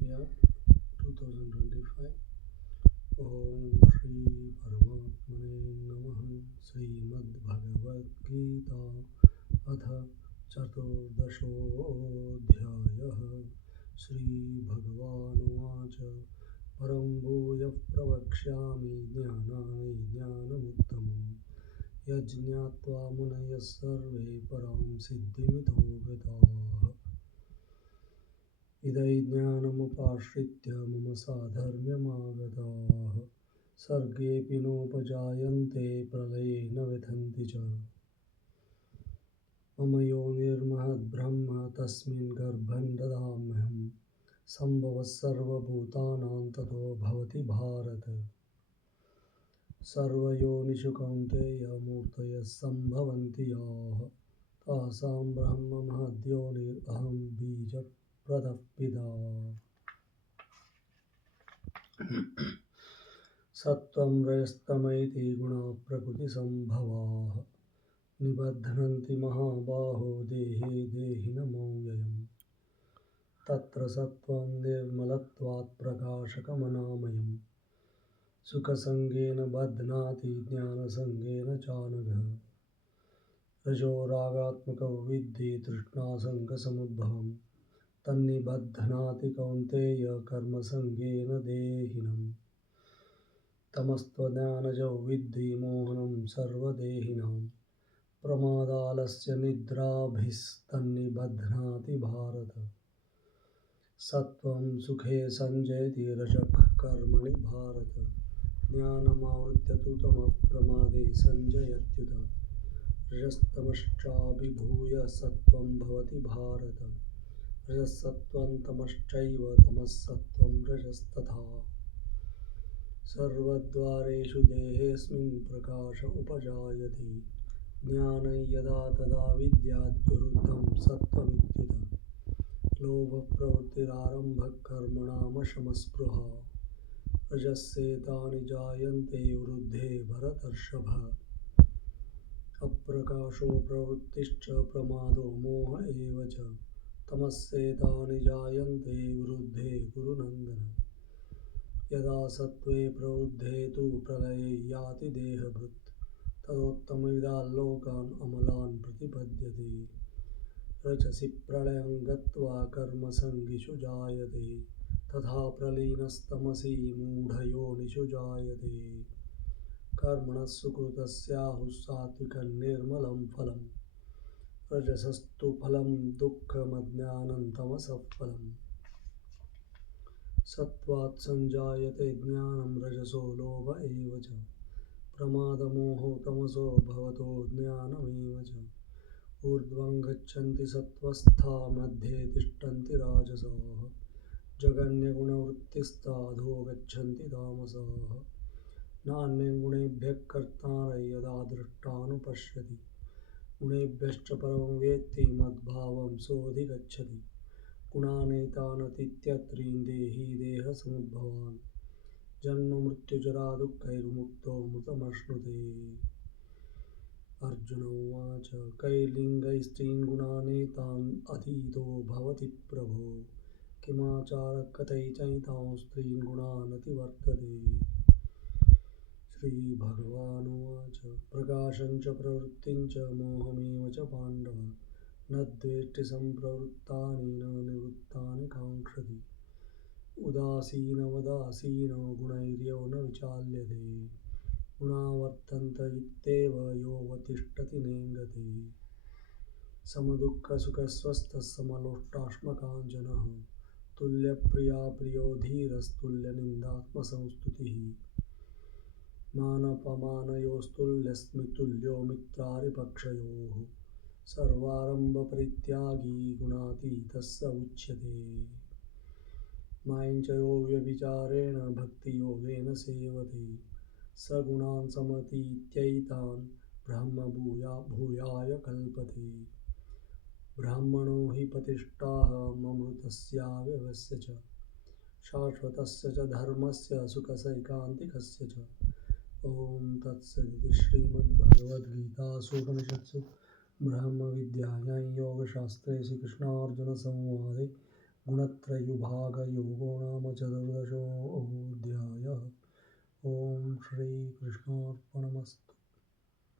year 2025. Om Shri Paramatmane Namaha. Shrimad Bhagavad Gita अथ चतुर्दशोऽध्यायः. श्रीभगवानुवाच परं भूयः प्रवक्ष्यामि ज्ञानानि ज्ञानमुत्तमम् यज्ञात्वा मुनयः सर्वे परां सिद्धिमितो गताः. इदै ज्ञानमुपाश्रित्य मम साधर्म्यमागताः. सर्गेऽपि नोपजायन्ते प्रलये न व्यथन्ति च. मम योनिर्महद्ब्रह्म तस्मिन् गर्भं ददाम्यहम्. सम्भवः सर्वभूतानां ततो भवति भारत. सर्वयोनिषु कौन्तेय मूर्तयः सम्भवन्ति याः तासां ब्रह्म महद्योनिरहं बीजप्रदः पिता. सत्त्वं रजस्तम इति गुणाः प्रकृतिसम्भवाः निबध्नन्ति महाबाहो देहे देहिनमव्ययम्. तत्र सत्त्वं निर्मलत्वात् प्रकाशकमनामयम्. सुखसङ्गेन बध्नाति ज्ञानसङ्गेन चानघ. रजो रागात्मकौ विद्धि तृष्णासङ्गसमुद्भवम्. तन्निबध्नाति कौन्तेय कर्मसङ्गेन देहिनम्. तमस्त्वज्ञानजौ विद्धि मोहनं सर्वदेहिनां. प्रमादालस्य निद्राभिस्तन्निबध्नाति भारत. सत्त्वं सुखे सञ्जयति रजः कर्मणि भारत. ज्ञानमावृत्य तु तमः प्रमादे सञ्जयत्युत. रजस्तमश्चाभिभूय सत्त्वं भवति भारत. रजःसत्त्वं तमश्चैव तमःसत्त्वं रजस्तथा. सर्वद्वारेषु देहेऽस्मिन् प्रकाश उपजायते. ज्ञानं यदा तदा विद्यात् विरुद्धं सत्त्वमित्युत. लोभः प्रवृत्तिरारम्भः कर्मणामशमस्पृहा. रजस्येतानि जायन्ते वृद्धे भरतर्षभ. अप्रकाशो प्रवृत्तिश्च प्रमादो मोह एव च. तमस्येतानि जायन्ते वृद्धे कुरुनन्दन. यदा सत्त्वे प्रवृद्धे तु प्रलये याति देहभृत्. तदोत्तमविदान् लोकान् अमलान् प्रतिपद्यते. रजसि प्रलयं गत्वा कर्मसङ्गिषु जायते. तथा प्रलीनस्तमसि मूढयोनिषु जायते. कर्मणः सुकृतस्याहुः सात्विकं निर्मलं फलम्. रजसस्तु फलं दुःखमज्ञानं तमसः फलम्. सत्त्वात् सञ्जायते ज्ञानं रजसो लोभ एव च. प्रमादमोहो तमसो भवतो ज्ञानमेव च. ऊर्ध्वं गच्छन्ति सत्त्वस्था मध्ये तिष्ठन्ति राजसाः. जगन्यगुणवृत्तिस्था अधो गच्छन्ति तामसाः. नान्यं गुणेभ्यः कर्तारः यदा दृष्टानुपश्यति. गुणेभ्यश्च परं वेत्ति मद्भावं सोऽधिगच्छति. गुणानेतानतीत्यत्रीन् देहि देहसमुद्भवान्. जन्ममृत्युजरा दुःखैर्मुक्तो मृतमश्नुते. अर्जुन उवाच कैर्लिङ्गैस्त्रीन् गुणानेतान् अतीतो भवति प्रभो. किमाचारः कथयितैतां स्त्रीन् गुणानतिवर्तते. श्रीभगवानुवाच प्रकाशं च प्रवृत्तिं च मोहमेव च पाण्डव. न द्वेष्टि सम्प्रवृत्तानि न निवृत्तानि काङ्क्षति. उदासीनवदासीनो गुणैर्यो न विचाल्यते. गुणा वर्तन्त इत्येव योऽवतिष्ठति नेङ्गते. समदुःखसुखस्वस्थः समलोष्टाश्मकाञ्चनः. तुल्यप्रिया प्रियो धीरस्तुल्यनिन्दात्मसंस्तुतिः. मानापमानयोस्तुल्यस्मितुल्यो मित्रारिपक्षयोः. सर्वारम्भपरित्यागी गुणातीतः स उच्यते. मां च यो व्यभिचारेण भक्तियोगेन सेवते. स गुणान् समतीत्यैतान् ब्रह्मभूयाय कल्पते. ब्राह्मणो हि प्रतिष्ठाः ममृतस्याव्ययस्य च. शाश्वतस्य च धर्मस्य सुखसैकान्तिकस्य च. ॐ तत्सदिति श्रीमद्भगवद्गीतासु उपनिषत्सु ब्रह्मविद्यायां योगशास्त्रे श्रीकृष्णार्जुनसंवादे गुणत्रयविभागयोगो नाम चतुर्दशोऽध्यायः। ॐ श्रीकृष्णार्पणमस्तु।